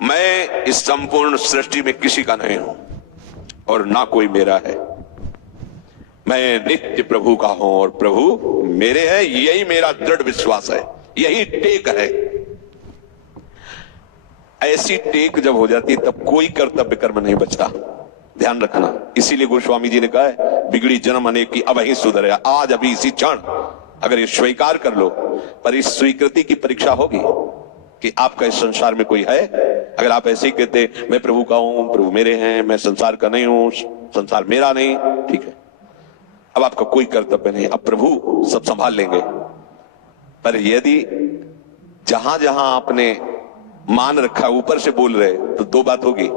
मैं इस संपूर्ण सृष्टि में किसी का नहीं हूं और ना कोई मेरा है। मैं नित्य प्रभु का हूं और प्रभु मेरे हैं। यही मेरा दृढ़ विश्वास है, यही टेक है। ऐसी टेक जब हो जाती है तब कोई कर्तव्य कर्म नहीं बचता, ध्यान रखना। इसीलिए गोस्वामी जी ने कहा है, बिगड़ी जन्म अनेक की अब ही सुधरे। आज अभी इसी क्षण अगर ये स्वीकार कर लो, पर इस स्वीकृति की परीक्षा होगी कि आपका इस संसार में कोई है। अगर आप ऐसे ही कहते मैं प्रभु का हूं, प्रभु मेरे हैं, मैं संसार का नहीं हूं, संसार मेरा नहीं, ठीक है, अब आपका कोई कर्तव्य नहीं, अब प्रभु सब संभाल लेंगे। पर यदि जहां जहां आपने मान रखा ऊपर से बोल रहे, तो दो बात होगी,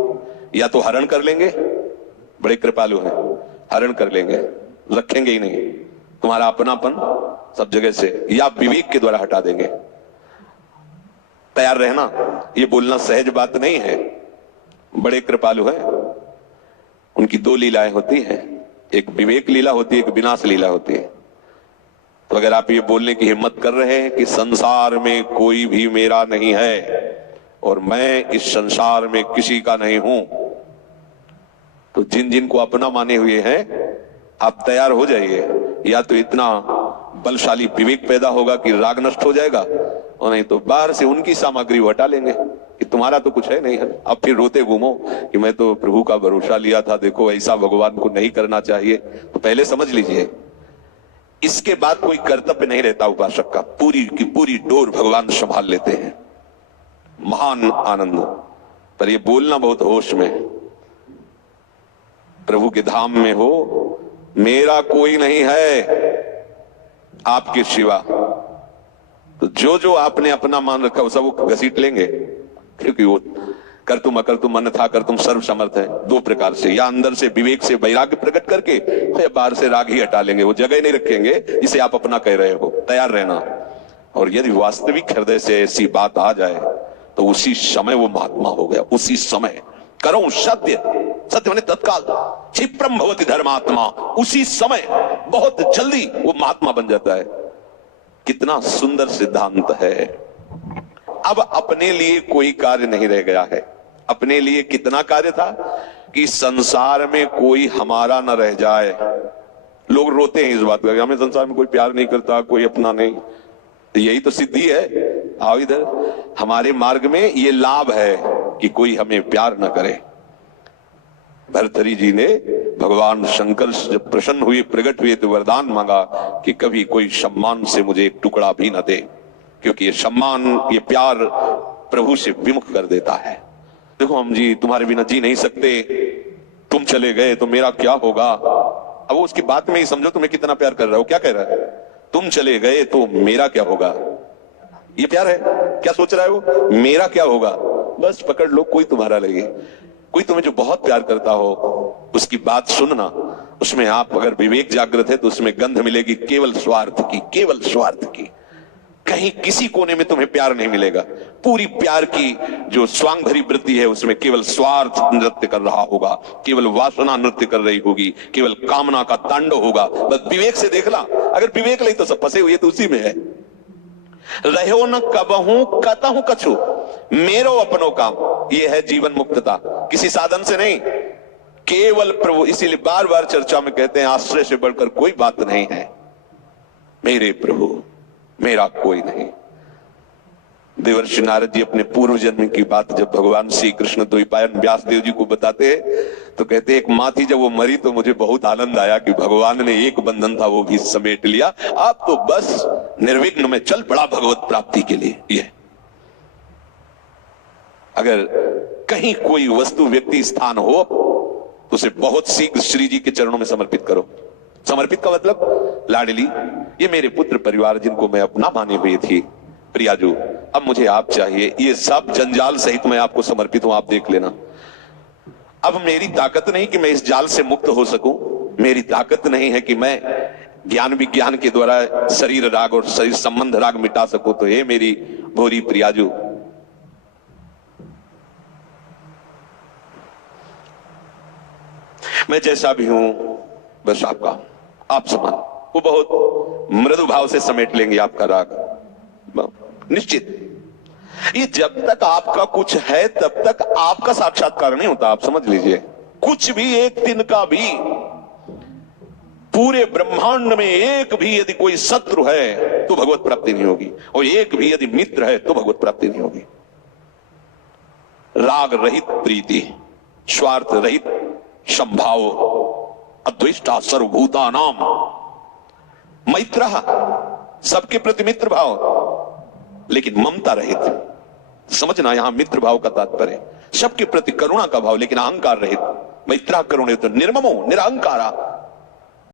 या तो हरण कर लेंगे, बड़े कृपालु हैं, हरण कर लेंगे, रखेंगे ही नहीं तुम्हारा अपनापन सब जगह से, या विवेक के द्वारा हटा देंगे। तैयार रहना, ये बोलना सहज बात नहीं है। बड़े कृपालु हैं, उनकी दो लीलाएं होती हैं, एक विवेक लीला होती है, एक विनाश लीला होती है। तो अगर आप ये बोलने की हिम्मत कर रहे हैं कि संसार में कोई भी मेरा नहीं है और मैं इस संसार में किसी का नहीं हूं, तो जिन जिन को अपना माने हुए हैं आप तैयार हो जाइए। या तो इतना बलशाली विवेक पैदा होगा कि राग नष्ट हो जाएगा, और नहीं तो बाहर से उनकी सामग्री हटा लेंगे कि तुम्हारा तो कुछ है नहीं है। अब फिर रोते घूमो कि मैं तो प्रभु का भरोसा लिया था, देखो ऐसा भगवान को नहीं करना चाहिए। तो पहले समझ लीजिए, इसके बाद कोई कर्तव्य नहीं रहता उपासक का, पूरी की पूरी डोर भगवान संभाल लेते हैं। महान आनंद। पर ये बोलना बहुत होश में, प्रभु के धाम में हो, मेरा कोई नहीं है आपके सिवा, तो जो जो आपने अपना मान रखा वो सब वो घसीट लेंगे, क्योंकि वो कर तुम अकर तुम मन था कर तुम सर्व समर्थ है। दो प्रकार से, या अंदर से विवेक से वैराग्य प्रकट करके, या बाहर से राग ही हटा लेंगे, वो जगह नहीं रखेंगे जिसे आप अपना कह रहे हो। तैयार रहना। और यदि वास्तविक हृदय से ऐसी बात आ जाए तो उसी समय वो महात्मा हो गया। उसी समय करो सत्य, सत्य माने तत्काल, क्षिप्रम भवति धर्मात्मा, उसी समय बहुत जल्दी वो महात्मा बन जाता है। कितना सुंदर सिद्धांत है। अब अपने लिए कोई कार्य नहीं रह गया है। अपने लिए कितना कार्य था कि संसार में कोई हमारा न रह जाए। लोग रोते हैं इस बात का, हमें संसार में कोई प्यार नहीं करता, कोई अपना नहीं। यही तो सिद्धि है। आओ इधर, हमारे मार्ग में ये लाभ है कि कोई हमें प्यार न करे। भर्तृहरि जी ने भगवान शंकर से जब प्रसन्न हुए, प्रकट हुए, तो वरदान मांगा कि कभी कोई सम्मान से मुझे एक टुकड़ा भी न दे, क्योंकि ये सम्मान, ये प्यार प्रभु से विमुख कर देता है। देखो हम जी तुम्हारे बिना जी नहीं सकते, तुम चले गए तो मेरा क्या होगा। अब वो उसकी बात में ही समझो तुम्हें कितना प्यार कर रहा हो। क्या कह रहा है? तुम चले गए तो मेरा क्या होगा। ये प्यार है? क्या सोच रहा है वो? मेरा क्या होगा। बस पकड़ लो, कोई तुम्हारा नहीं। कोई तुम्हें जो बहुत प्यार करता हो उसकी बात सुनना, उसमें आप अगर विवेक जागृत है तो उसमें गंध मिलेगी केवल स्वार्थ की, केवल स्वार्थ की। कहीं किसी कोने में तुम्हें प्यार नहीं मिलेगा। पूरी प्यार की जो स्वांग भरी वृत्ति है उसमें केवल स्वार्थ नृत्य कर रहा होगा, केवल वासना नृत्य कर रही होगी, केवल कामना का तांडव होगा। बस विवेक से देखना, अगर विवेक नहीं तो सब फंसे हुए तो उसी में है। रहो न कबहू कतहु कछु मेरो अपनो काम, यह है जीवन मुक्तता, किसी साधन से नहीं, केवल प्रभु। इसीलिए बार बार चर्चा में कहते हैं आश्रय से बढ़कर कोई बात नहीं है। मेरे प्रभु, मेरा कोई नहीं। देवर्षि नारद जी अपने पूर्व जन्म की बात जब भगवान श्री कृष्ण द्वैपायन व्यास देव जी को बताते हैं तो कहते हैं, एक माँ थी जब वो मरी तो मुझे बहुत आनंद आया कि भगवान ने एक बंधन था वो भी समेट लिया, आप तो बस निर्विघ्न में चल पड़ा भगवत प्राप्ति के लिए। ये अगर कहीं कोई वस्तु व्यक्ति स्थान हो तो उसे बहुत शीघ्र श्री जी के चरणों में समर्पित करो। समर्पित का मतलब लाडली, ये मेरे पुत्र परिवार जिनको मैं अपना माने हुए थी, प्रियाजू, अब मुझे आप चाहिए। ये सब जंजाल सहित मैं आपको समर्पित हूं, आप देख लेना। अब मेरी ताकत नहीं कि मैं इस जाल से मुक्त हो सकूं, मेरी ताकत नहीं है कि मैं ज्ञान विज्ञान के द्वारा शरीर राग और शरीर संबंध राग मिटा सकूं। तो हे मेरी भोरी प्रियाजू, मैं जैसा भी हूं बस आपका, आप समान। वो बहुत मृदु भाव से समेट लेंगे आपका राग, निश्चित। ये जब तक आपका कुछ है तब तक आपका साक्षात्कार नहीं होता। आप समझ लीजिए, कुछ भी एक दिन का भी, पूरे ब्रह्मांड में एक भी यदि कोई शत्रु है तो भगवत प्राप्ति नहीं होगी, और एक भी यदि मित्र है तो भगवत प्राप्ति नहीं होगी। राग रहित प्रीति, स्वार्थ रहित संभाव, अद्वेष्टा सर्वभूतानाम मैत्रः, सबके प्रति मित्र भाव, लेकिन ममता रहित। समझना, यहां मित्र भाव का तात्पर्य सबके प्रति करुणा का भाव, लेकिन अहंकार रहित। मैत्रा करुणे तो निर्ममो निरहंकारा,